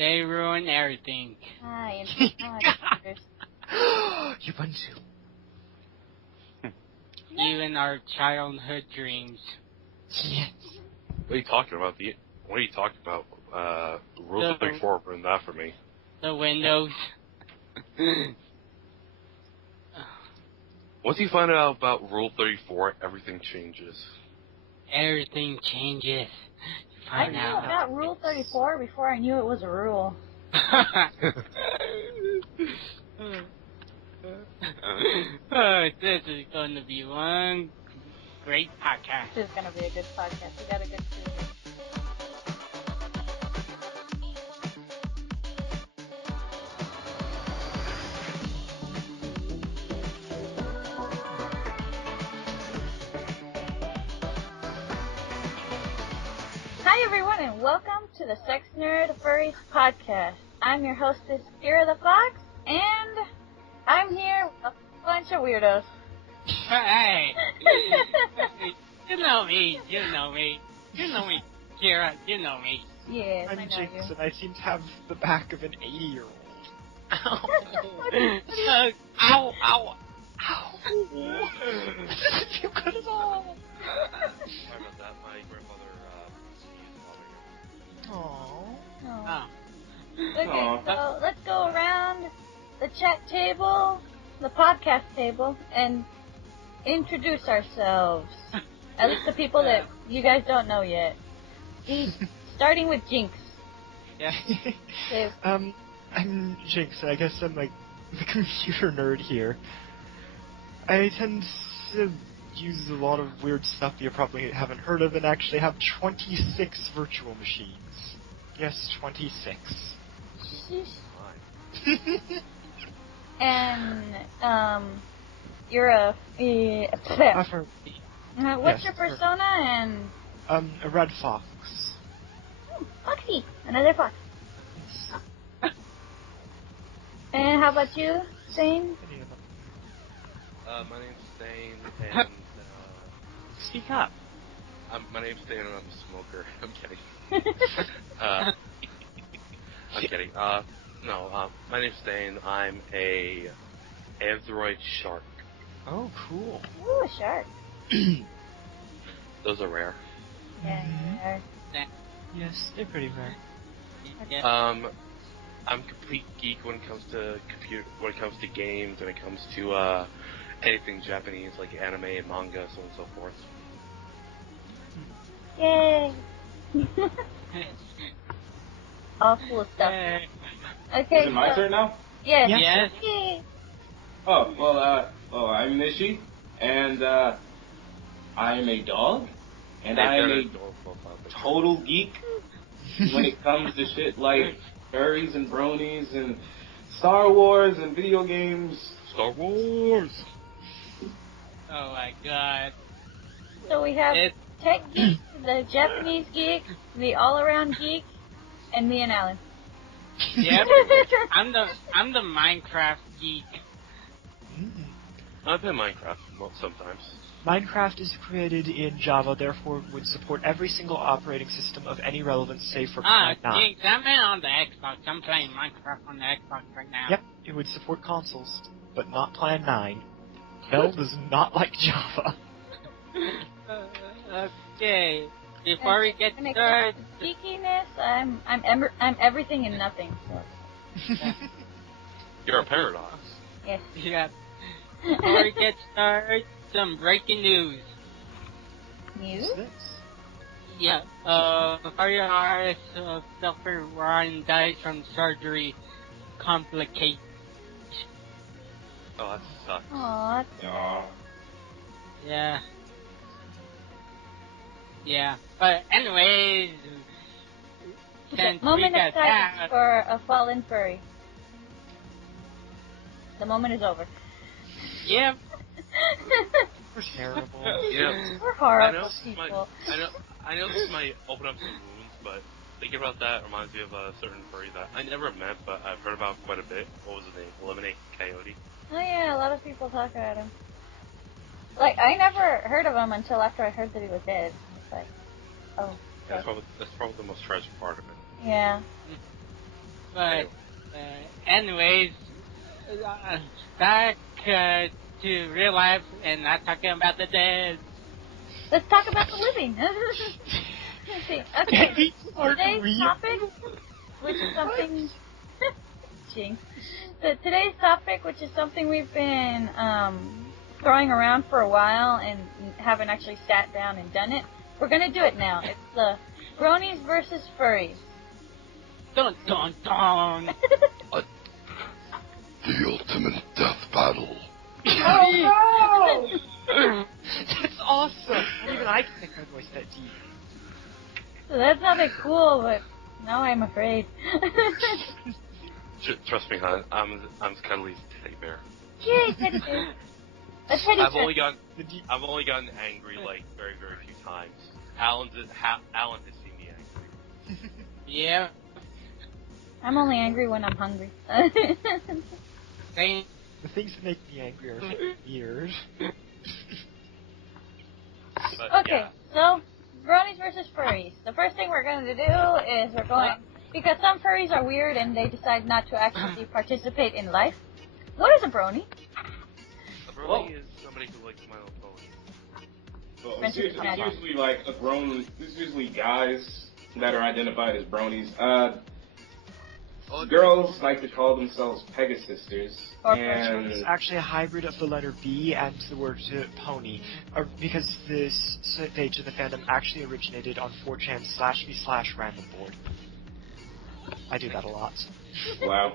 They ruin everything. Hi, and You bunch. Even our childhood dreams. Yes. What are you talking about? What are you talking about? Rule 34 ruined that for me. The windows. Once you find out about Rule 34, everything changes. Everything changes. I knew about Rule 34 before I knew it was a rule. This is going to be one great podcast. This is going to be a good podcast. We got a good feeling. Hi everyone, and welcome to the Sexnerd.furries podcast. I'm your hostess, Kira the Fox, and I'm here with a bunch of weirdos. Hey! You know me, Kira, you know me. Yes, I'm I know Jinx, you. and I seem to have the back of an 80-year-old. Ow! Ow! That doesn't feel good at all. Sorry about that. My grandmother is bothering Aww. Okay, so let's go around the chat table, the podcast table, and introduce ourselves. At least the people that you guys don't know yet. Starting with Jinx. Yeah. Okay. I'm Jinx, and I guess I'm like the computer nerd here. I tend to use a lot of weird stuff you probably haven't heard of, and actually have 26 virtual machines. Yes, 26. And you're a what's your persona? And a red fox. Foxy, another fox. And how about you, Thane? My name's Thane, and Speak up. my name's Thane, and I'm a smoker. I'm kidding. I'm kidding. No, my name's Thane. I'm a Android shark. Oh, cool. Ooh, a shark. Those are rare. Yeah. Yes, they're pretty rare. Yeah. I'm a complete geek when it comes to when it comes to games, when it comes to anything Japanese like anime and manga, so on and so forth. Yay! All cool stuff. Okay. Is it my turn now? Yes. Yes. Yay. Oh, well, I'm Nishy, and I'm a dog, and I'm a total geek when it comes to shit like furries and bronies and Star Wars and video games. Star Wars! Oh my god. So we have Tech Geek, the Japanese geek, the all-around geek, and me and Alan. Yep. I'm the Minecraft geek. I play Minecraft sometimes. Minecraft is created in Java, therefore would support every single operating system of any relevance, save for Plan 9. Jinx, I'm on the Xbox. I'm playing Minecraft on the Xbox right now. Yep, it would support consoles, but not Plan 9. Bell does not like Java. Okay. Before we get When it started, comes to geekiness, I'm everything and nothing. So. You're a paradox. Yes. yeah. Before we get started, some breaking news. News? Yeah. Furry artist Dr. Ryan died from surgery complications. Oh, that sucks. Aww. Aw. Yeah. Yeah. But anyways, since Moment we of got silence that, for a fallen furry. The moment is over. yep. We're terrible. Yeah. We're horrible I know people. I know this might open up some wounds, but thinking about that reminds me of a certain furry that I never met, but I've heard about quite a bit. What was his name? Eliminate Coyote. Oh yeah, a lot of people talk about him. Like, I never heard of him until after I heard that he was dead. It's like, oh. That's probably the most tragic part of it. Yeah. But, anyways, back to real life and not talking about the dead. Let's talk about the living. Okay, today's topic, which is something... Jinx. So today's topic, which is something we've been throwing around for a while and haven't actually sat down and done it, we're going to do it now. It's the Bronies versus furries. Dun dun dun! The ultimate death battle. Oh no! That's awesome! Not even I can make my voice that deep. So that sounded cool, but now I'm afraid. Trust me, hon. I'm Cuddly's teddy bear. Yay, teddy bear! A teddy bear. I've only gotten angry like very, very few times. Alan has seen me angry. Yeah. I'm only angry when I'm hungry. The things that make me angry are weird. Okay, so Bronies versus furries. The first thing we're going to do is because some furries are weird and they decide not to actually participate in life. What is a brony? A brony is somebody who likes My Little Pony. Well, it's usually like a grown. It's usually guys that are identified as bronies. Girls like to call themselves Pegasisters. And it's actually a hybrid of the letter B and the word pony, because this page of the fandom actually originated on 4chan/v/random board. I do that a lot. Wow.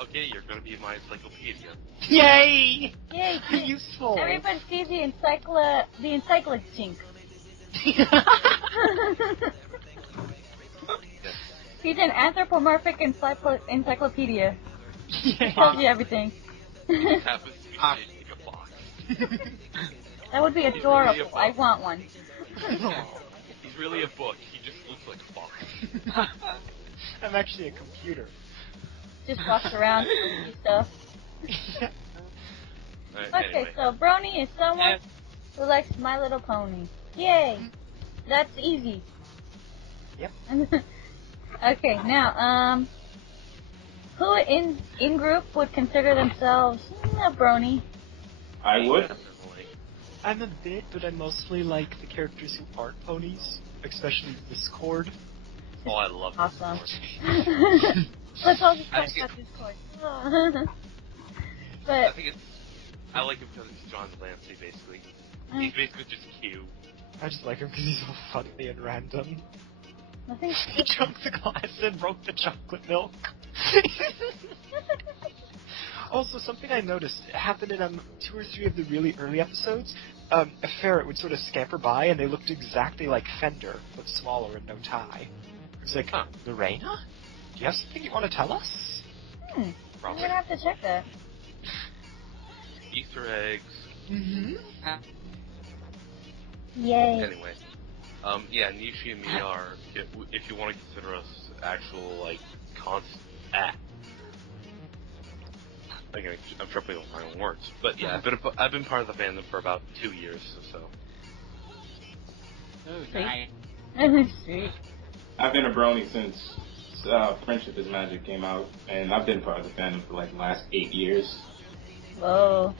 Okay, you're gonna be my encyclopedia. Yay! Yay! Useful. Everybody sees the encyclopedia Jinx. He's an anthropomorphic encyclopedia. He tells you everything. It happens to be shaped like a box. That would be adorable. I want one. He's really a book. He just looks like a box. I'm actually a computer. Just walks around and stuff. Okay, anyway. so Brony is someone who likes My Little Pony. Yay! That's easy. Yep. Okay, now, who in group would consider themselves a brony? I would. I'm a bit, but I mostly like the characters who aren't ponies, especially Discord. Oh, I love awesome. Discord. Let's all just talk about Discord. But I like him because he's John Delancey, basically. He's basically just cute. I just like him because he's so funny and random. Nothing. He drank the glass and broke the chocolate milk. Also, something I noticed happened in 2 or 3 of the really early episodes. A ferret would sort of scamper by, and they looked exactly like Fender, but smaller and no tie. It's like, Lorena? Do you have something you want to tell us? I'm gonna have to check that. Easter eggs. Mm-hmm. Yay. Anyway. Yeah, Nishy and me are, if you want to consider us actual, again, I'm tripping over my own words. But yeah, I've been part of the fandom for about 2 years or so. Oh, nice. I've been a brony since Friendship is Magic came out, and I've been part of the fandom for the last 8 years. Whoa.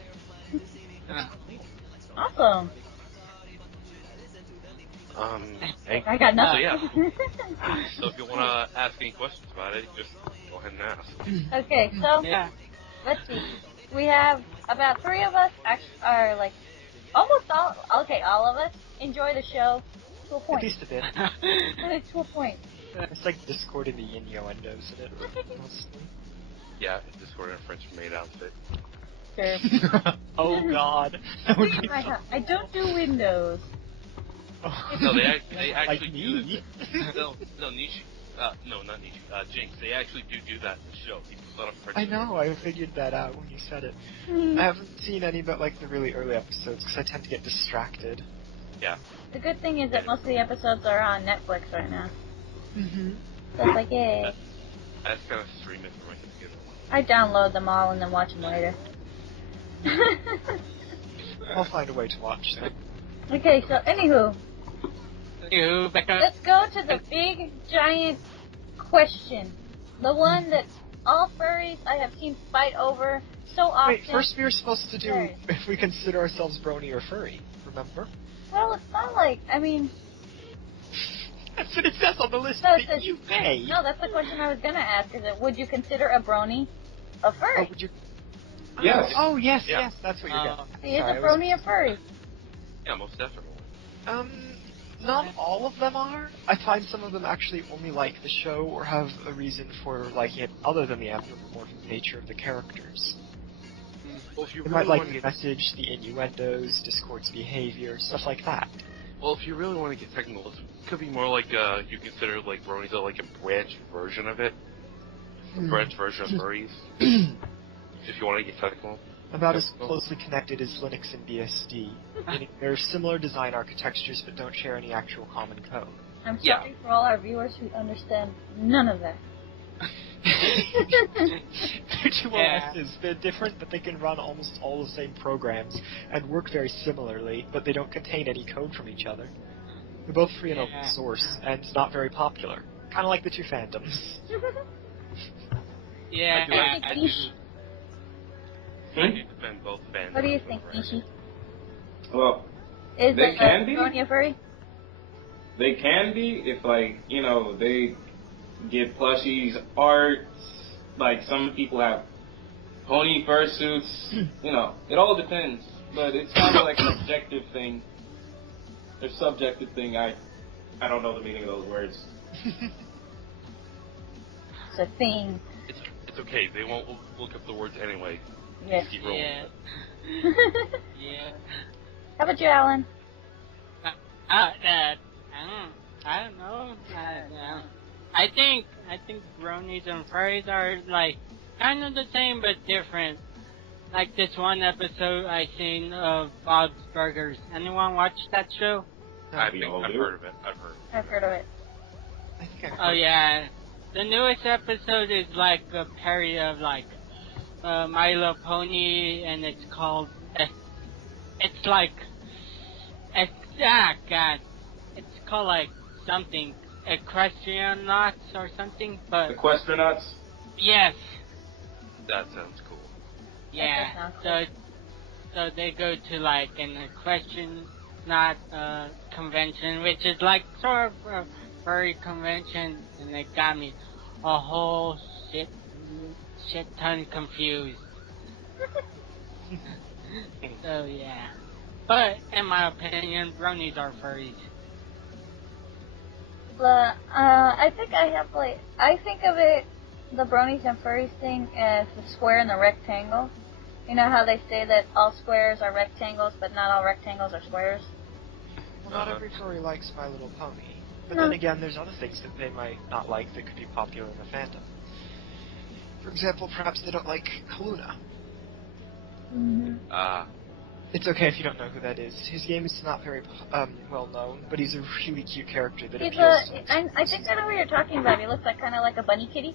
Awesome. I got nothing. So yeah. So if you want to ask any questions about it, just go ahead and ask. Okay, so let's see. We have about 3 of us are almost all of us enjoy the show to a point. At least a bit. To a point. It's like Discord and the innuendos in it. Yeah, Discord and a French maid outfit. Sure. Oh god. That would be I don't do Windows. No, they actually like do me? No, Nishy. No, not Nishy. Jinx. They actually do that in the show. People set up French. I know, I figured that out when you said it. I haven't seen any but the really early episodes because I tend to get distracted. Yeah. The good thing is that most of the episodes are on Netflix right now. Mm-hmm. So it's yay. I just gotta stream it from my computer. I download them all and then watch them later. I'll find a way to watch them. Okay, so anywho. Becca. Let's go to the big, giant question. The one that all furries I have seen fight over so often. Wait, first we were supposed to do if we consider ourselves brony or furry, remember? Well, it's not like, I mean... That's what it says on the list No, that you made. No, that's the question I was gonna ask, is it, would you consider a brony a furry? Oh, would you... Yes. Oh, yes, that's what you're getting. Is a brony a furry? Yeah, most definitely. Not all of them are. I find some of them actually only like the show or have a reason for liking it other than the anthropomorphic nature of the characters. Well, if you They really might like want the message, the innuendos, Discord's behavior, stuff like that. Well, if you really want to get technical, it could be more like you consider like bronies are like a branched version of it, a branched version of furries. If you want to get technical. About as closely connected as Linux and BSD. Meaning they're similar design architectures but don't share any actual common code. I'm sorry for all our viewers who understand none of that. They're two OSs. They're different, but they can run almost all the same programs and work very similarly, but they don't contain any code from each other. They're both free and open source, and not very popular. Kind of like the two fandoms. I do defend both fandoms. What do you think, Nishy? Well, Is they it can be. brony a furry? They can be if, like, you know, they get plushies, arts, like some people have pony fursuits, you know, it all depends. But it's kind of like an objective thing. Or subjective thing, I don't know the meaning of those words. It's a thing. It's okay, they won't look up the words anyway. Yes. Keep rolling. Yeah. How about you, Alan? I don't know. I think bronies and furries are like kind of the same but different. Like this one episode I seen of Bob's Burgers. Anyone watch that show? I've heard of it. I've heard of it. I think Oh yeah. The newest episode is like a parody of like My Little Pony, and it's called it's like God. It's called like something Equestronauts or something, but Equestronauts? Yes. That sounds cool. Yeah. So they go to like an Equestronauts convention, which is like sort of a furry convention, and it got me a whole shit ton confused. So yeah. But in my opinion, bronies are furries. I think I think of it, the bronies and furries thing, as the square and the rectangle. You know how they say that all squares are rectangles, but not all rectangles are squares? Well, not every furry likes My Little Pony. But then again, there's other things that they might not like that could be popular in the fandom. For example, perhaps they don't like Kaluna. It's okay if you don't know who that is. His game is not very well known, but he's a really cute character that appeals to I think I know what you're talking about. He looks like kind of like a bunny kitty.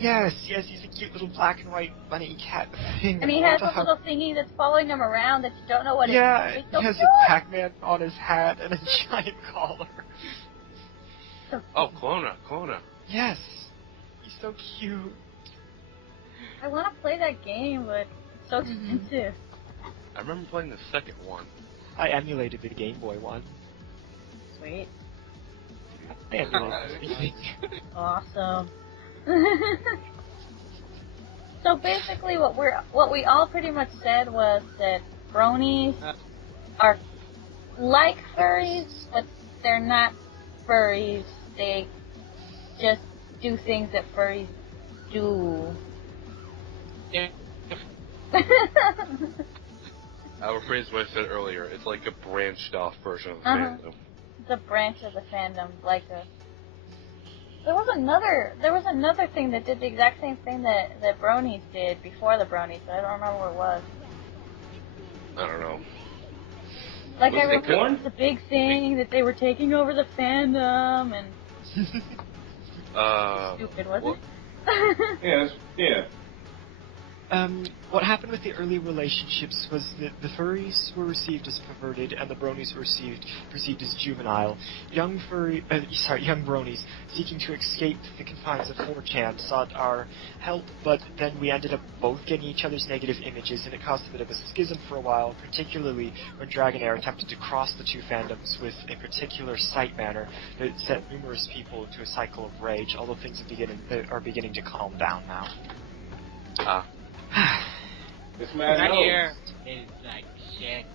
Yes, he's a cute little black and white bunny cat thing. And he has a little thingy that's following him around that you don't know what it is. Yeah, So he has cute. a Pac-Man on his hat and a giant collar. So Oh, Clona. Yes, he's so cute. I want to play that game, but it's so expensive. I remember playing the second one. I emulated the Game Boy one. Sweet. I emulated everything. Awesome. So basically, what we all pretty much said was that bronies are like furries, but they're not furries. They just do things that furries do. Yeah. I will phrase what I said earlier. It's like a branched off version of the fandom. It's a branch of the fandom, like a. There was another thing that did the exact same thing that bronies did before the bronies. I don't remember what it was. I don't know. Like I remember it was the big thing that they were taking over the fandom and. Stupid, wasn't it? Yeah. What happened with the early relationships was that the furries were received as perverted and the bronies were perceived as juvenile. Young bronies seeking to escape the confines of 4chan sought our help, but then we ended up both getting each other's negative images, and it caused a bit of a schism for a while, particularly when Dragonair attempted to cross the two fandoms with a particular site banner that set numerous people into a cycle of rage, although things are beginning to calm down now. This man Dragonair is like shit.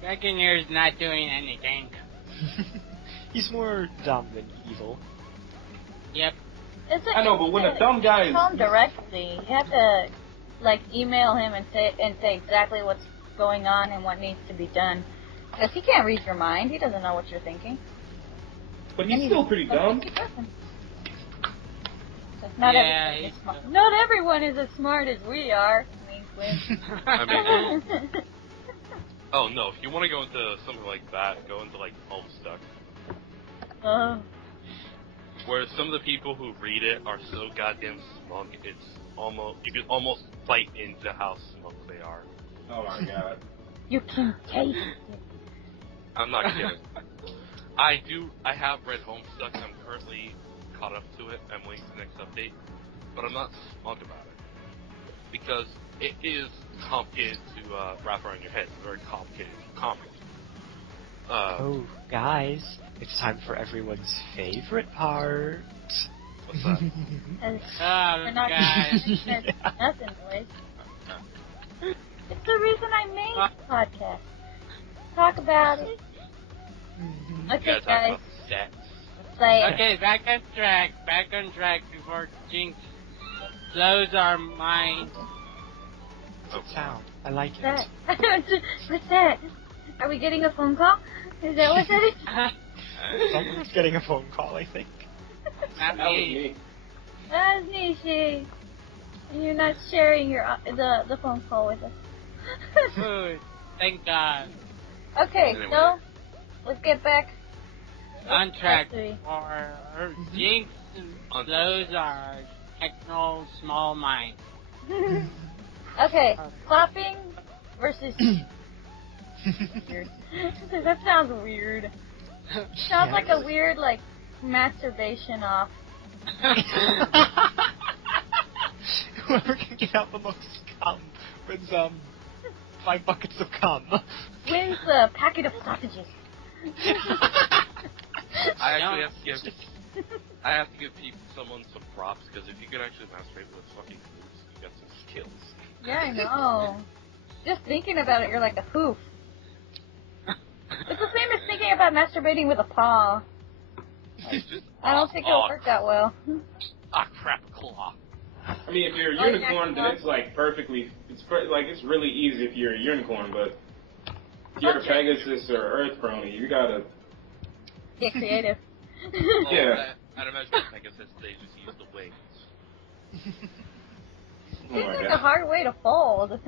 Dragonair's not doing anything. He's more dumb than evil. Yep. I know, but when a dumb guy is... Tell him directly. You have to, like, email him and say exactly what's going on and what needs to be done. Because he can't read your mind. He doesn't know what you're thinking. But he's still pretty dumb. Not everyone is as smart as we are. I mean, oh no, if you want to go into something like that, go into like Homestuck. Where some of the people who read it are so goddamn smug, it's almost, you can almost fight into how smug they are. Oh my god. You can taste it. I'm not kidding. I have read Homestuck, I'm currently caught up to it. I'm waiting for the next update, but I'm not smug about it because it is complicated to wrap around your head. It's very complicated comic. Oh, guys, it's time for everyone's favorite part. What's that? We're not guys. Nothing, boys. It's the reason I made the podcast. Talk about it. Okay, guys. Sex. Okay, back on track before Jinx blows our mind. Good sound. I like it. What's that? Are we getting a phone call? Is that what that is? Someone's getting a phone call, I think. Not That was me. me. That's Nishy. You're not sharing your the phone call with us. Good. Thank God. Okay, Anyway. so let's get back On track Three. for Jinx blows our techno small mind. Okay, clapping versus weird. That sounds weird. Sounds like a weird, like, masturbation off. Whoever can get out the most cum wins 5 buckets of cum. Wins a packet of sausages. I actually have to give someone some props because if you could actually masturbate with fucking boobs, you got some skills. Yeah, I know. Just thinking about it, you're like a poof. It's the same as thinking about masturbating with a paw. I don't think it'll work that well. Ah, crap, claw. I mean, if you're a unicorn, then it's like perfectly. It's really easy if you're a unicorn, but if you're a Pegasus or Earth Brony, you gotta get creative. Yeah. I'd imagine Pegasus they just use the wings. Seems like a hard way to fold.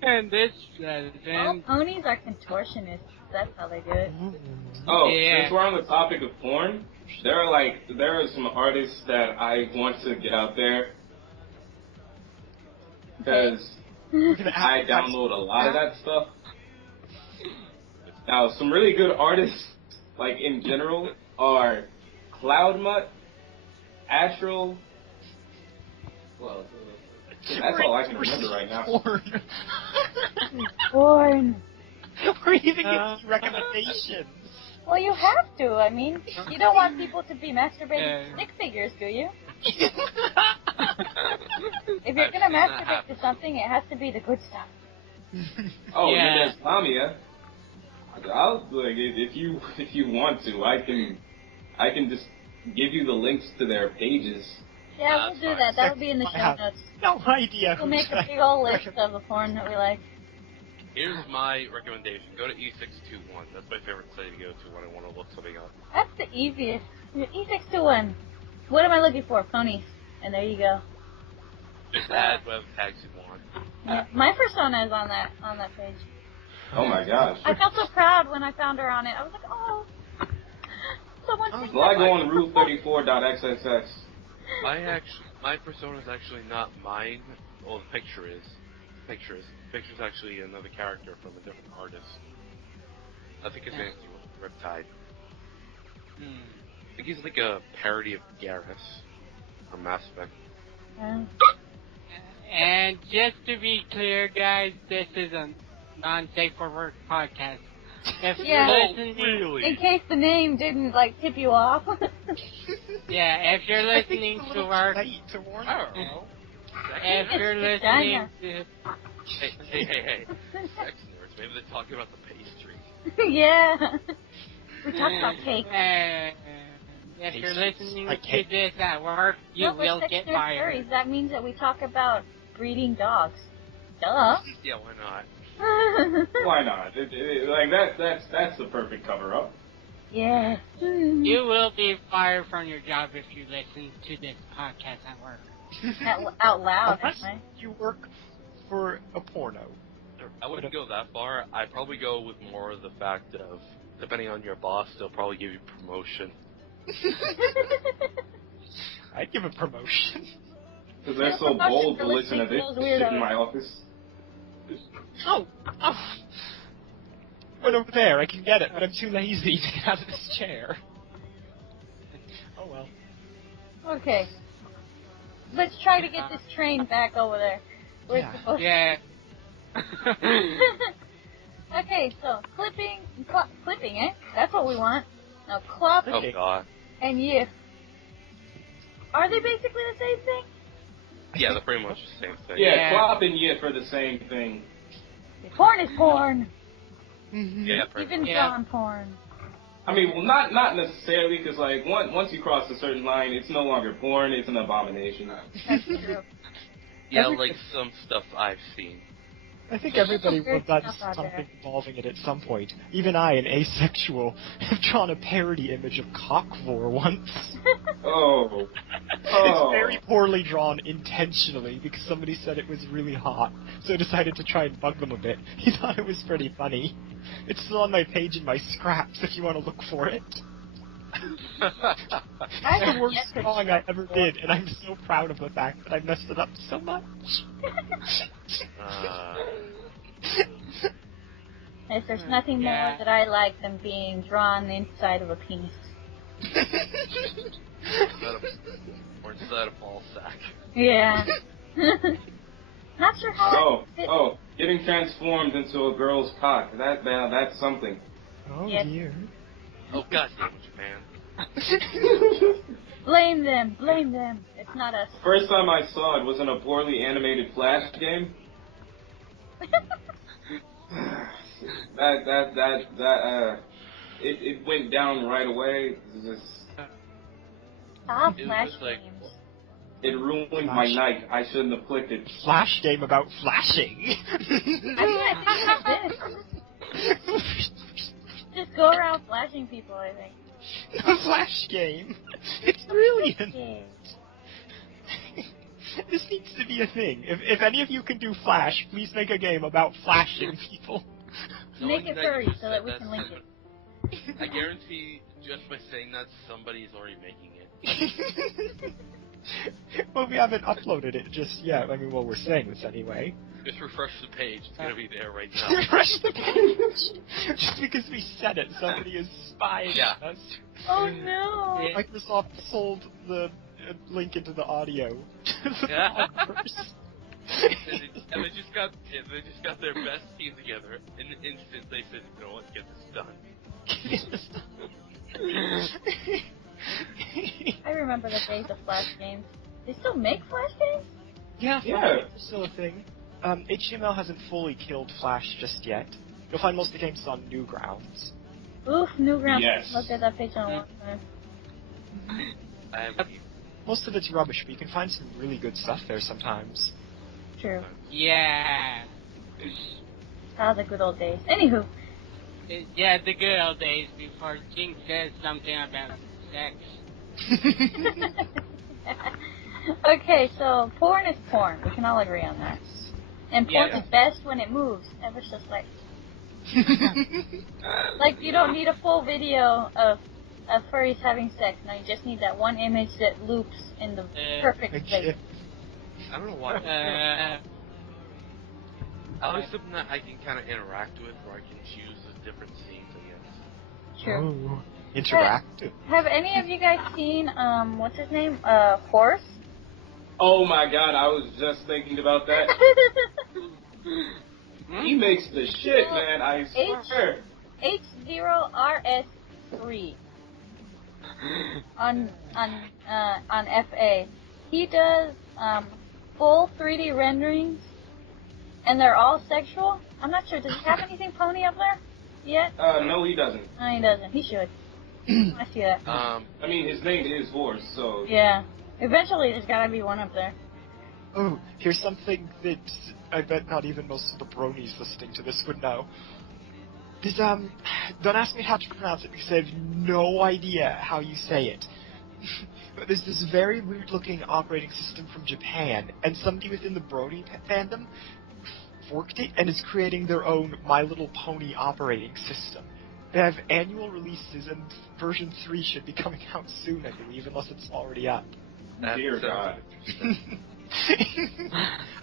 And this All then ponies are contortionists. That's how they do it. Oh, Yeah. since we're on the topic of porn, there are some artists that I want to get out there because I download a lot of that stuff. Now, some really good artists, like in general, are Cloudmutt, Astral. Well, that's all I can remember right now. Porn. We're even giving recommendations. Well, you have to. I mean, you don't want people to be masturbating to stick figures, do you? If you're gonna masturbate to something, it has to be the good stuff. Oh, Yeah. and there's Lamia. I'll like if you want to, I can just give you the links to their pages. Yeah, we'll do that. That'll be in the show notes. No idea. We'll make a big old list of the porn that we like. Here's my recommendation. Go to E621. That's my favorite site to go to when I want to look something up. That's the easiest. E621. What am I looking for? Ponies. And there you go. Just add web tags you want. Yeah, my persona is on that page. Oh my gosh. I felt so proud when I found her on it. I was like, oh, someone say Well, I that? go on rule34.xxx. My persona is actually not mine. Well, the picture is. Picture's actually another character from a different artist. I think his name's Riptide. I think he's like a parody of Garrus from Mass Effect. And just to be clear, guys, this is a non-safe for work podcast. If you're listening, really? In case the name didn't tip you off. if you're listening to our, to warn you. if you're listening to, Hey, Sexnerd, maybe they're talking about the pastry. Yeah. We're talking about cake. If you're listening to this at work, you will get fired. Furries, that means that we talk about breeding dogs. Duh. Yeah, why not? Why not? That's the perfect cover-up. Yeah. You will be fired from your job if you listen to this podcast at work. Out loud, Unless anyway. you work for a porno. I wouldn't go that far. I'd probably go with more of the fact of, depending on your boss, they'll probably give you promotion. I'd give a promotion. Because they're so bold to listen to this shit in my office. Oh! Went over there, I can get it, but I'm too lazy to get out of this chair. Oh well. Okay. Let's try to get this train back over there. We're supposed Yeah. Okay, so clipping, That's what we want. Now clop Oh god. and yiff. Are they basically the same thing? Yeah, they're pretty much the same thing. Yeah, clop and yiff are the same thing. Porn is porn. Yeah, Even drawn porn. I mean, well, not necessarily, because once you cross a certain line, it's no longer porn; it's an abomination. That's true. Yeah, like some stuff I've seen. I think everybody will have done something involving it at some point. Even I, an asexual, have drawn a parody image of cockvore once. Oh. It's very poorly drawn intentionally because somebody said it was really hot, so I decided to try and bug them a bit. He thought it was pretty funny. It's still on my page in my scraps if you want to look for it. It's the worst drawing I ever did, and I'm so proud of the fact that I messed it up so much. Yes, there's nothing more that I like than being drawn inside of a penis. Or inside a ball sack. Yeah. Not sure how. Getting transformed into a girl's cock. That's something. Oh dear. Oh god damn it, Japan. Blame them. It's not us. First time I saw it was in a poorly animated Flash game. It went down right away. Flash games. It ruined my night. I shouldn't have clicked it. Flash game about flashing. Just go around flashing people, I think. A flash game. It's brilliant. This needs to be a thing. If any of you can do Flash, please make a game about flashing people. Make it furry so that we can link it. I guarantee, just by saying that, somebody's already making it. Well, we haven't uploaded it just yet. I mean, well, we're saying this anyway. Just refresh the page. It's gonna be there right now. Refresh the page. Just because we said it, somebody is spying on us. Oh no! Microsoft sold the link into the audio to the bloggers. and they just got their best team together. In an instant, they said, "You know what? Get this done." I remember the days of Flash games. They still make Flash games? Yeah. It's still a thing. HTML hasn't fully killed Flash just yet. You'll find most of the games on Newgrounds. Oof, Newgrounds. Yes. Looked at that page on a long time. Most of it's rubbish, but you can find some really good stuff there sometimes. True. Yeah. The good old days. Anywho. Yeah, the good old days before Jinx says something about sex. Okay, so porn is porn. We can all agree on that. And porn is best when it moves, ever so slightly. Like, you don't need a full video of of furries having sex. Now you just need that one image that loops in the perfect place. I don't know why. I like something that I can kind of interact with, where I can choose the different scenes, I guess. True. Oh, interactive. Have any of you guys seen, what's his name? Horse? Oh my god, I was just thinking about that. He makes the shit, man, I swear. H0RS3 on FA. He does full 3D renderings, and they're all sexual. I'm not sure. Does he have anything pony up there yet? No, he doesn't. No, he doesn't. He should. I see that. I mean, his name is Horse, so... Yeah. Eventually, there's gotta be one up there. Oh, here's something that I bet not even most of the Bronies listening to this would know. There's, don't ask me how to pronounce it because I have no idea how you say it. But there's this very weird-looking operating system from Japan, and somebody within the Brony fandom forked it and is creating their own My Little Pony operating system. They have annual releases, and version 3 should be coming out soon, I believe, unless it's already up. Dear God.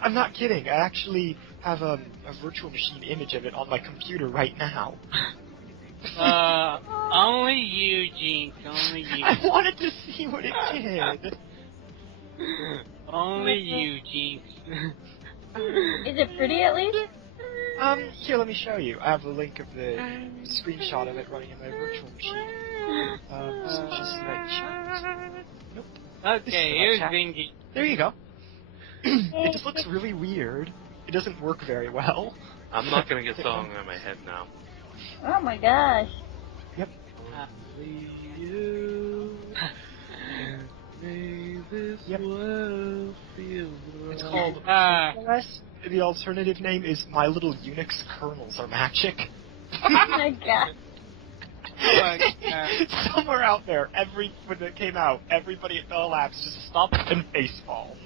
I'm not kidding. I actually have a virtual machine image of it on my computer right now. Only you, Jinx. Only you. I wanted to see what it did. Only you, Jinx. Is it pretty at least? Here, let me show you. I have a link of the screenshot of it running in my virtual machine. So just right chat. Nope. Okay, here's Vingy. There you go. It just looks really weird. It doesn't work very well. I'm not gonna get song on my head now. Oh my gosh. Yep. Yep. It's called the alternative name is My Little Unix Kernels Are Magic. Oh my god. Oh my God. Somewhere out there, when it came out, everybody at Bell Labs just stopped and baseball.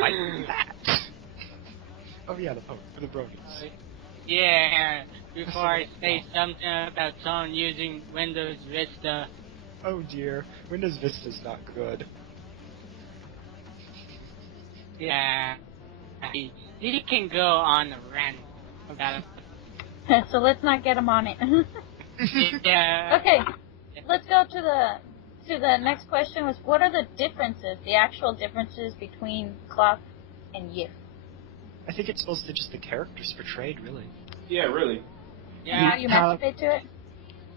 Like that. Oh yeah, the Bronies. Yeah, before I say something about someone using Windows Vista. Oh dear, Windows Vista's not good. Yeah, he can go on a rant about it. So let's not get him on it. Yeah. Okay, let's go to the next question. Was what are the differences, the actual differences between cloth and YIF? I think it's mostly just the characters portrayed, really. Yeah, really. Yeah. How you masturbate to it?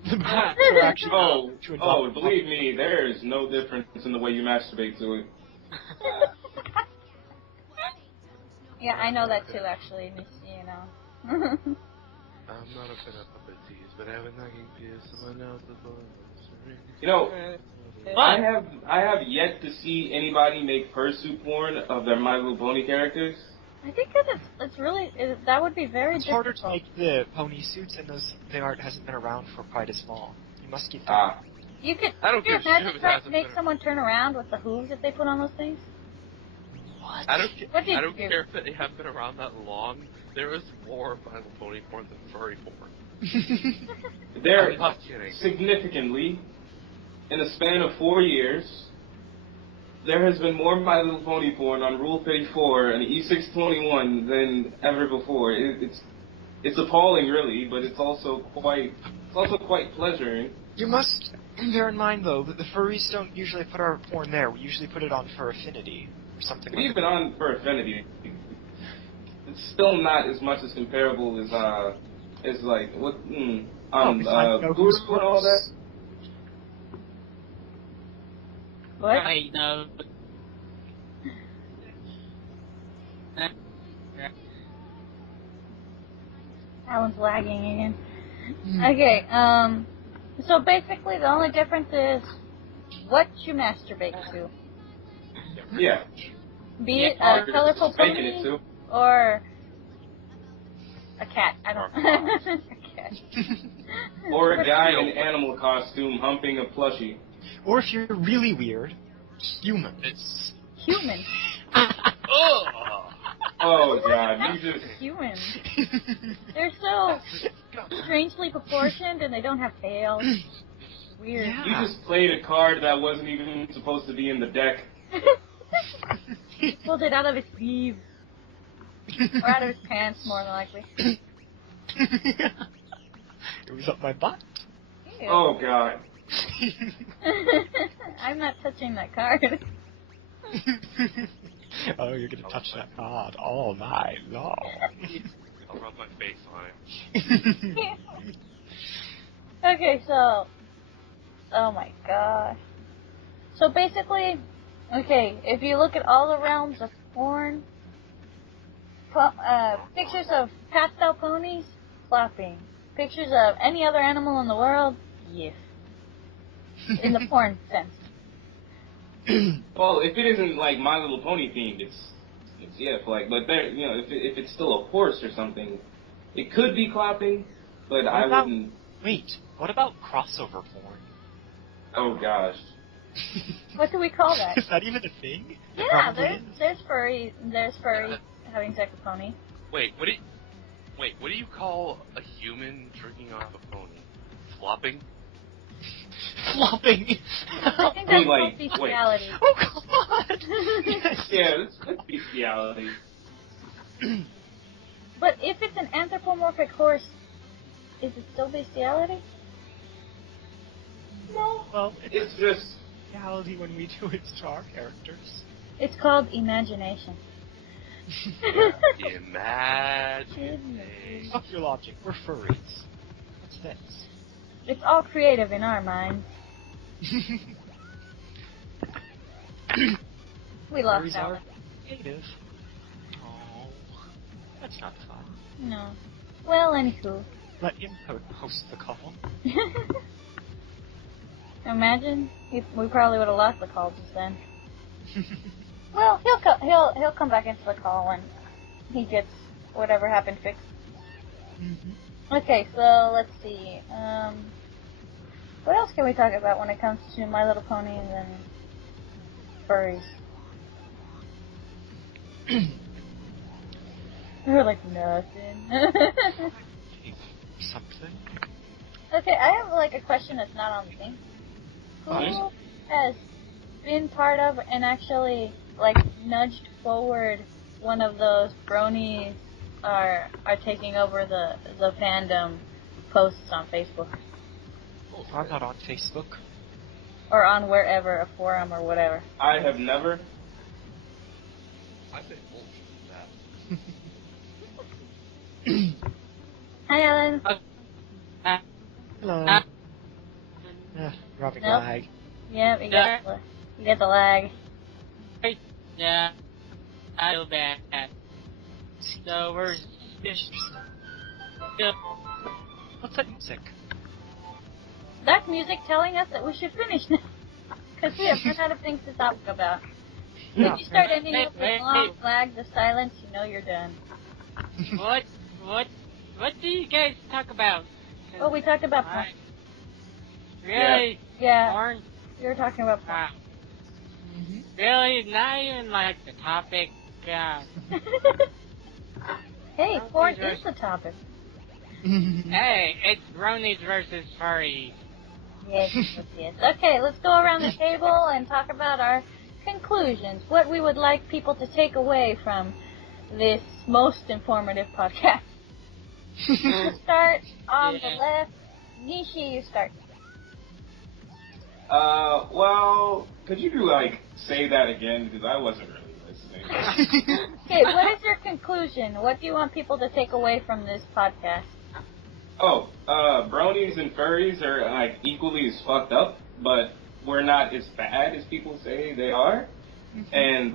They're actually believe me, there is no difference in the way you masturbate to it. Yeah, I know that too, actually. You know. I'm not a fan of puppeteers, but I have a nagging fear someone else is going to. You know, I have yet to see anybody make fursuit porn of their My Little Pony characters. I think it's really that would be very It's difficult. harder to make the pony suits, and the art hasn't been around for quite as long. You must keep You could. I don't Could you give a shit imagine if it trying to hasn't make been someone turn around with the hooves that they put on those things? What? I What did don't you do? care if they have been around that long. There is more My Little Pony porn than furry porn. They're I'm not kidding. significantly, in a span of 4 years, there has been more My Little Pony porn on Rule 34 and E621 than ever before. It's appalling, really, but it's also quite pleasuring. You must bear in mind, though, that the furries don't usually put our porn there. We usually put it on for Affinity or something But like even that. on for Affinity, it's still not as much as comparable as like what on Guru and all that. What? I know. That one's lagging again. Okay, so basically the only difference is what you masturbate to. Yeah. Be it a colorful Making it pony too. or a cat. I don't know. A cat. Or a guy in animal costume humping a plushie. Or if you're really weird, humans. Human. Ugh! Oh god, you just... Humans. They're so strangely proportioned and they don't have tails. Weird. Yeah. You just played a card that wasn't even supposed to be in the deck. He pulled it out of his sleeve. Or out of his pants, more than likely. It was up my butt. Ew. Oh god. I'm not touching that card. Oh, you're gonna touch that card all night long. I'll rub my face on it. Okay, so... Oh my gosh. So basically, okay, if you look at all the realms of porn, pictures of pastel ponies, flopping. Pictures of any other animal in the world, yes. In the porn sense. Well, if it isn't like My Little Pony themed, it's yeah, like, but there, you know, if it's still a horse or something, it could be clapping, but I wouldn't. Wait, what about crossover porn? Oh gosh. What do we call that? Is that even a thing? Yeah, there's furry having sex with pony. Wait, what do you call a human drinking off a pony? Flopping? Flopping. I think that's like, called bestiality. Oh god. Yes. Yeah, that's bestiality. But if it's an anthropomorphic horse, is it still bestiality? No. Well, It's just. reality when we do it to our characters. It's called imagination. Imagination. Fuck your logic. We're furries. What's this? It's all creative in our minds. We lost Furries that are one. creative. Oh, that's not fun. No. Well, anywho. Let him host the call. Imagine we probably would have lost the call just then. Well, he'll come back into the call when he gets whatever happened fixed. Mm-hmm. Okay, so let's see. What else can we talk about when it comes to My Little Ponies and furries? We're like nothing. Something. Okay, I have like a question that's not on the thing. Who has been part of and actually like nudged forward one of those Bronies are taking over the fandom posts on Facebook? I'm not on Facebook. Or on wherever, a forum or whatever. I have never. I say bullshit that. Hi, Alan. Hello. Dropping Nope. lag. Yep, you get the lag. Yeah, I feel bad. So we're still. What's that music? That's music telling us that we should finish now. Because we have run out of things to talk about. Yeah. If you start ending up with Wait. long flags of silence, you know you're done. What do you guys talk about? Well, we talked about porn. Really? Yeah, Porn? we were talking about porn. Wow. Mm-hmm. Really? Not even like the topic. Hey, porn is the topic. Hey, it's Bronies versus furries. Yes. Okay, let's go around the table and talk about our conclusions. What we would like people to take away from this most informative podcast. We'll start on the left. Nishi, you start. Well, could you say that again because I wasn't really listening. Okay, what is your conclusion? What do you want people to take away from this podcast? Oh, bronies and furries are equally as fucked up, but we're not as bad as people say they are. And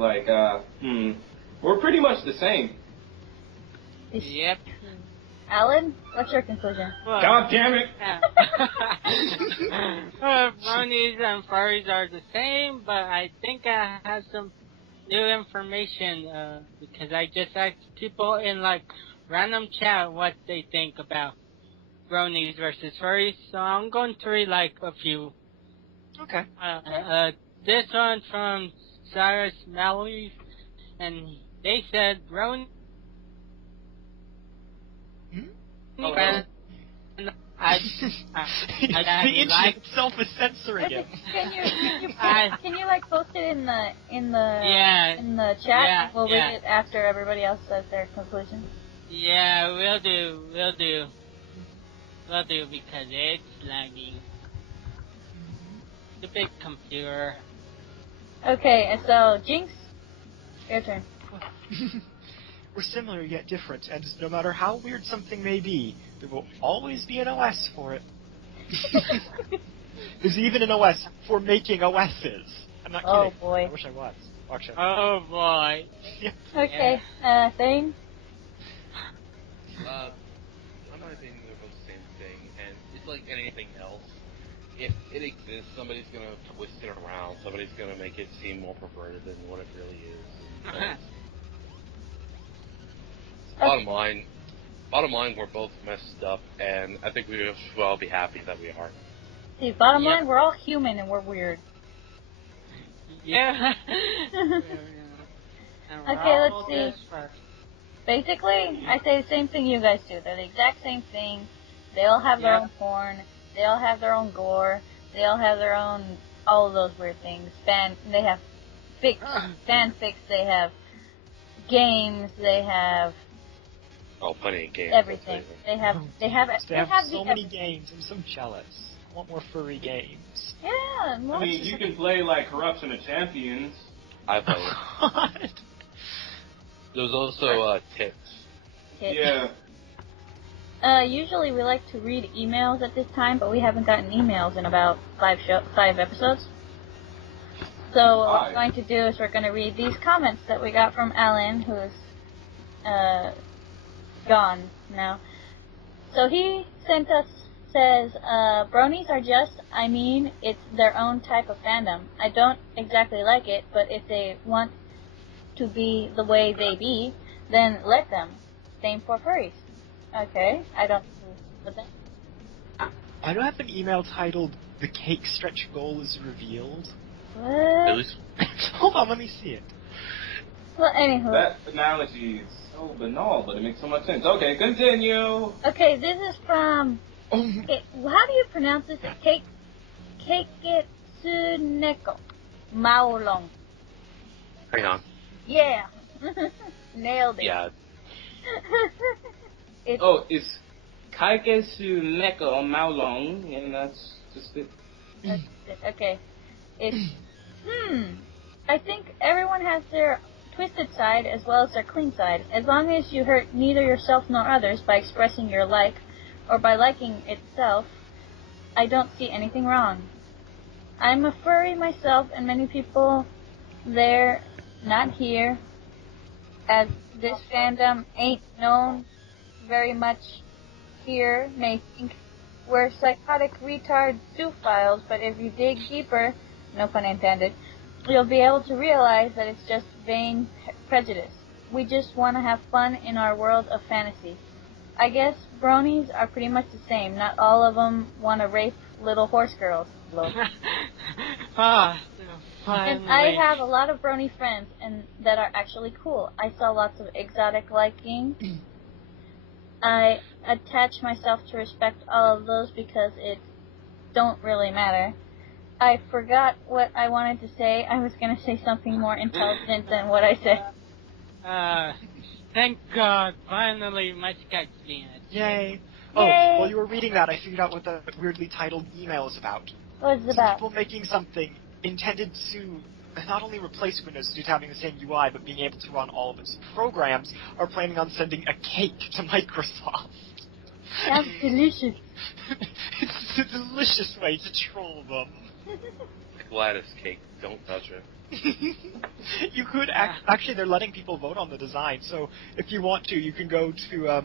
we're pretty much the same. Yep. Alan, what's your conclusion? Well, God damn it! Bronies and furries are the same, but I think I have some new information because I just asked people in random chat what they think about Bronies versus furries, so I'm going to read a few. Okay. This one from Cyrus Mallory, and they said Hello. The internet itself is censoring him. Can you like post it in the chat? Yeah, We'll read it after everybody else says their conclusion. Yeah, we'll do because it's lagging. The big computer. Okay, so Jinx, your turn. We're similar yet different, and no matter how weird something may be, there will always be an OS for it. There's even an OS for making OSs. I'm not kidding. Oh boy. I wish I was. Watch it. Oh boy. Yeah. Okay, Thane? I'm not saying they're both the same thing, and it's like anything else. If it exists, somebody's gonna twist it around. Somebody's gonna make it seem more perverted than what it really is. Bottom line, we're both messed up, and I think we should all be happy that we are. See, bottom line, we're all human and we're weird. Yeah. Okay, let's see. Basically, I say the same thing you guys do. They're the exact same thing. They all have their own porn. They all have their own gore. They all have their own, all of those weird things. They have fanfics. They have games. They have Plenty of games. everything. They have so many games. I'm so jealous. I want more furry games. Yeah. I mean, you can play like Corruption of Champions. I play it. What? There's also tits. Yeah. Usually we like to read emails at this time, but we haven't gotten emails in about 5 episodes. So what we're going to do is we're going to read these comments that we got from Alan, who's gone now. So he says, Bronies are just, it's their own type of fandom. I don't exactly like it, but if they want to be the way they be, then let them. Same for furries. Okay, I don't know that. I don't have an email titled "The Cake Stretch Goal is Revealed." What? Hold on, let me see it. Well, anywho. That analogy is so banal, but it makes so much sense. Okay, continue. Okay, this is from. How do you pronounce this? Keiketsuneko Maolong. Hang on. Yeah. Nailed it. Yeah. It's Kaikesu Neko Maolong, and that's just it. That's it. Okay. It's I think everyone has their twisted side as well as their clean side. As long as you hurt neither yourself nor others by expressing your like or by liking itself, I don't see anything wrong. I'm a furry myself, and many people there, not here, as this fandom ain't known very much here, may think we're psychotic retard zoophiles, but if you dig deeper, no pun intended, you'll be able to realize that it's just vain prejudice. We just want to have fun in our world of fantasy. I guess bronies are pretty much the same. Not all of them want to rape little horse girls. And I have a lot of brony friends and that are actually cool. I saw lots of exotic liking. I attach myself to respect all of those because it don't really matter. I forgot what I wanted to say. I was going to say something more intelligent than what I said. Thank God, finally my Skype's being Yay. Yay. While you were reading that, I figured out what the weirdly titled email is about. What's it about? People making something intended to not only replace Windows due to having the same UI, but being able to run all of its programs, are planning on sending a cake to Microsoft. Sounds delicious. It's a delicious way to troll them. Gladys cake, don't touch it. You could actually, they're letting people vote on the design, so if you want to, you can go to,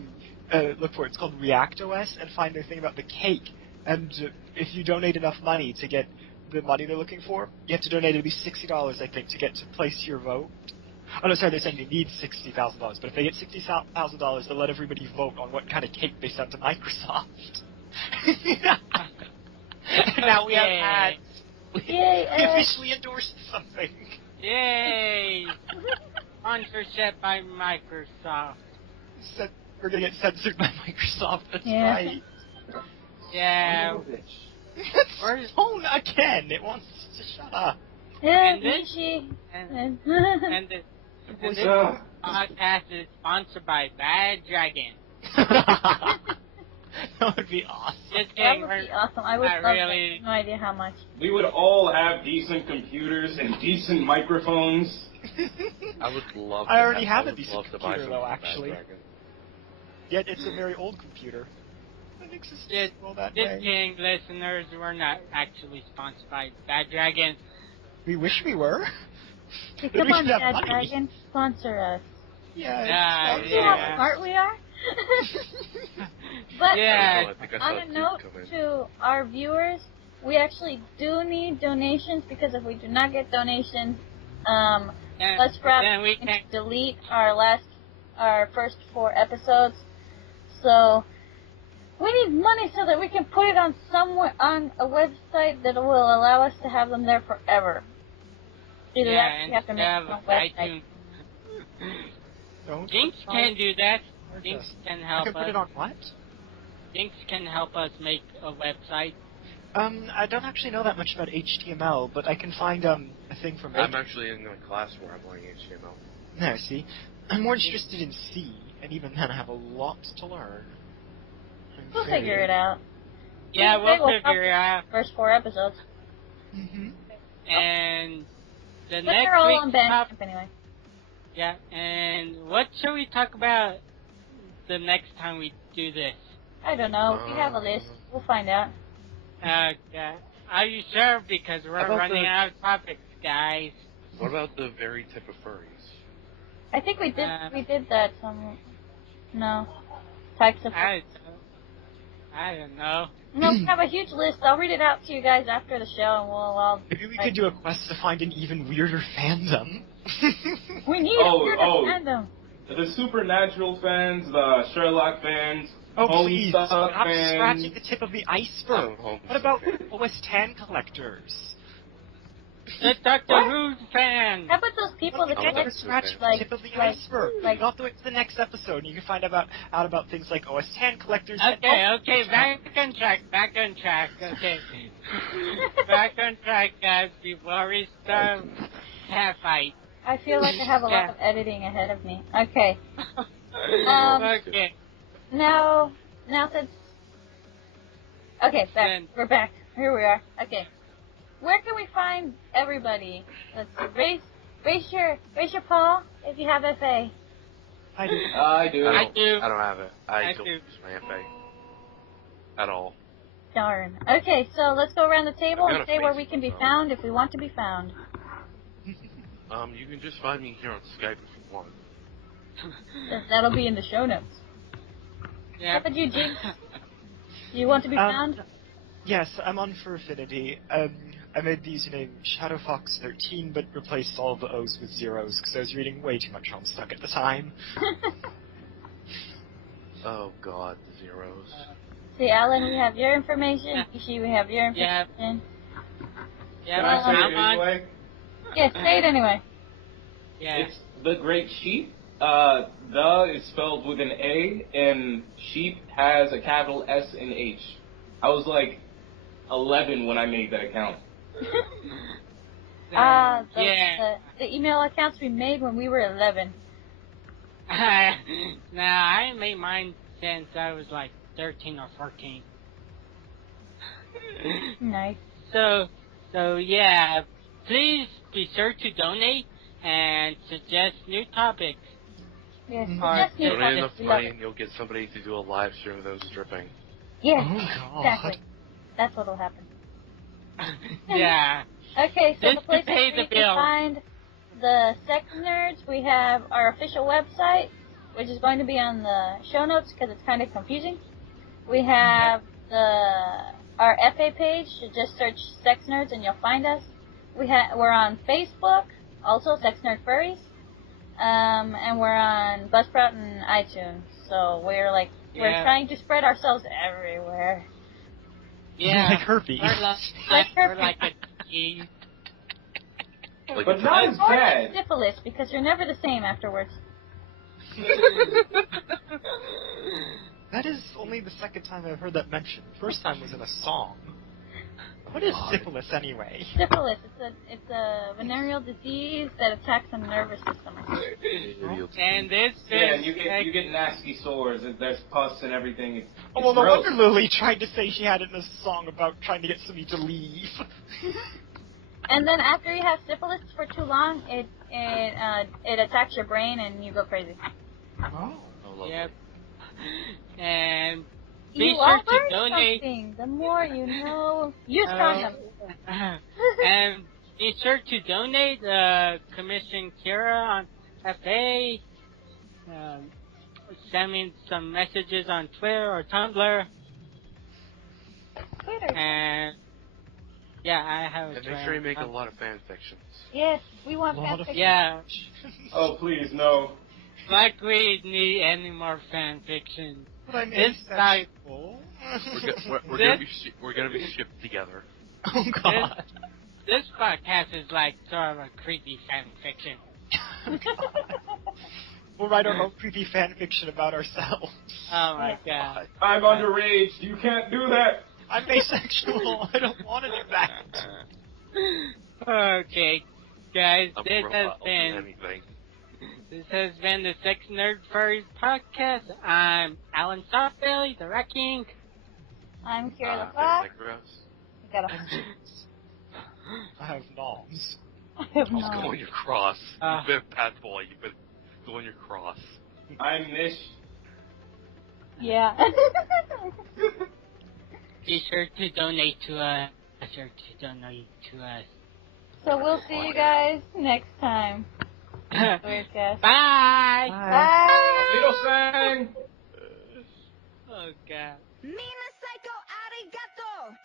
look for it, it's called ReactOS, and find their thing about the cake, and if you donate enough money to get the money they're looking for, you have to donate at least $60, I think, to get to place your vote. Oh, no, sorry, they're saying they need $60,000, but if they get $60,000, they'll let everybody vote on what kind of cake they send to Microsoft. And now we have ads. Yay, We officially endorsed something. Yay! Sponsorship by Microsoft. We're gonna get censored by Microsoft, that's right. Yeah. It's phone again! It wants to shut up. Yeah, And this- Nishy. And this podcast is sponsored by Bad Dragon. That would be awesome. Just That kidding. would We're be awesome. I would not love really. that. No idea how much. We would all have decent computers and decent microphones. I would love. I already have a would decent love to buy computer, some though, Bad actually. Dragon. Yet it's a very old computer. It exists Just, well that just way. kidding, listeners. We're not actually sponsored by Bad Dragon. We wish we were. Hey, But come we on, should have Bad money. Dragon. Sponsor us. Yeah. See how smart we are? But Yeah. I think I saw on a Duke note come in. to our viewers, we actually do need donations, because if we do not get donations, let's wrap then we and can. delete our first 4 episodes. So we need money so that we can put it on a website that will allow us to have them there forever. Either that, or we have to make instead our of own website. iTunes. Don't Jinx can do that. Jinx can I help can put us. it on what? Jinx can help us make a website. I don't actually know that much about HTML, but I can find a thing from I'm actually in a class where I'm learning HTML. No, see, I'm more interested in C, and even then I have a lot to learn. We'll figure it out. Yeah, Tuesday we'll we'll figure it out. First 4 episodes. And the But next they're all on week's Bandcamp anyway. Yeah, and what shall we talk about the next time we do this? I don't know. We have a list. We'll find out. Yeah. Are you sure? Because we're About running the- out of topics, guys. What about the very tip of furries? I think we did that no. Types of I don't know. No, we have a huge list. I'll read it out to you guys after the show, and we'll all... Maybe we could do a quest to find an even weirder fandom. We need Oh, a weird fandom. The Supernatural fans, the Sherlock fans, Oh, Home please, Stuff stop fans. scratching the tip of the iceberg. Oh, What about OS10 collectors? The Doctor What? Who fan. How about those people that Can't ever collect, scratch the like, tip of the like, iceberg. like- You'll have to wait for the next episode, and you can find out about things like OS10 collectors. Okay, back on track. Okay. Back on track, guys, before we start cat fight. I feel like I have a lot of editing ahead of me. Okay. Okay. Now since... Okay, we're back. Here we are. Okay. Where can we find everybody? Let's see. Raise your paw if you have FA. I do. I do. I do. I don't have it. I don't do. use my FA. At all. Darn. Okay, so let's go around the table I've and got a say where we can be Facebook, found if we want to be found. You can just find me here on Skype if you want. That'll be in the show notes. Yeah. How about you, Jinx? You want to be found? Yes, I'm on for Affinity. I made the username ShadowFox13, but replaced all the O's with zeros because I was reading way too much Homestuck at the time. Oh god, the zeros. See, Alan, we have your information. Nishi, we have your information. Yeah, Can I say I'm it on. anyway? Yes, say it anyway. Yeah. It's the Great Sheep. The is spelled with an A, and sheep has a capital S and H. I was like 11 when I made that account. The email accounts we made when we were 11. Nah, I made mine since I was like 13 or 14. Nice. So yeah, please be sure to donate and suggest new topics. Yes, Alright, just new Donate enough topics. We love money it. and you'll get somebody to do a live stream of those stripping. Yes, Oh, God. exactly. That's what'll happen. Yeah. Okay, so Just the to places pay where the you can bill. find the Sexnerd, we have our official website, which is going to be on the show notes because it's kind of confusing. We have our FA page. You just search Sexnerds and you'll find us. We're on Facebook, also Sexnerd.furries, and we're on Buzzsprout and iTunes. So we're trying to spread ourselves everywhere. Yeah. Like herpes. We're like a G. But not as Or bad. like syphilis, because you're never the same afterwards. That is only the second time I've heard that mentioned. First time was in a song. What is syphilis anyway? Syphilis. It's a venereal disease that attacks the nervous system. And this Yeah, and you get nasty sores. There's pus and everything. It's well, no gross. wonder Lily tried to say she had it in a song about trying to get somebody to leave. And then after you have syphilis for too long, it attacks your brain and you go crazy. Oh. Yep. And be You sure all to learn donate. something. The more you know. Use condoms. And be sure to donate. Commission Kira on FA. Send me some messages on Twitter or Tumblr. Twitter. And yeah, I have a And Twitter. make sure you make a lot of fan fictions. Yes, we want fanfiction. Yeah. Oh, please, no. Like we need any more fan fiction. But I'm This guy. We're gonna be shipped together. Oh god. This podcast is like sort of a creepy fan fiction. We'll write our own creepy fan fiction about ourselves. Oh my god. I'm underage. You can't do that. I'm asexual. I don't want to do that. Okay, guys, I'm this has been the Sexnerd.furries podcast. I'm Alan Softbelly, the Rat King. I'm Kira the Fox. I got a I have noms. I have Go no. on your cross. You've been a bad boy. You've been go on your cross. I'm Nish. Yeah. Be sure to donate to us. So we'll see you guys next time. Weirdcast. Bye. Bye. Little sang. Oh god. Mina Psycho Arigato!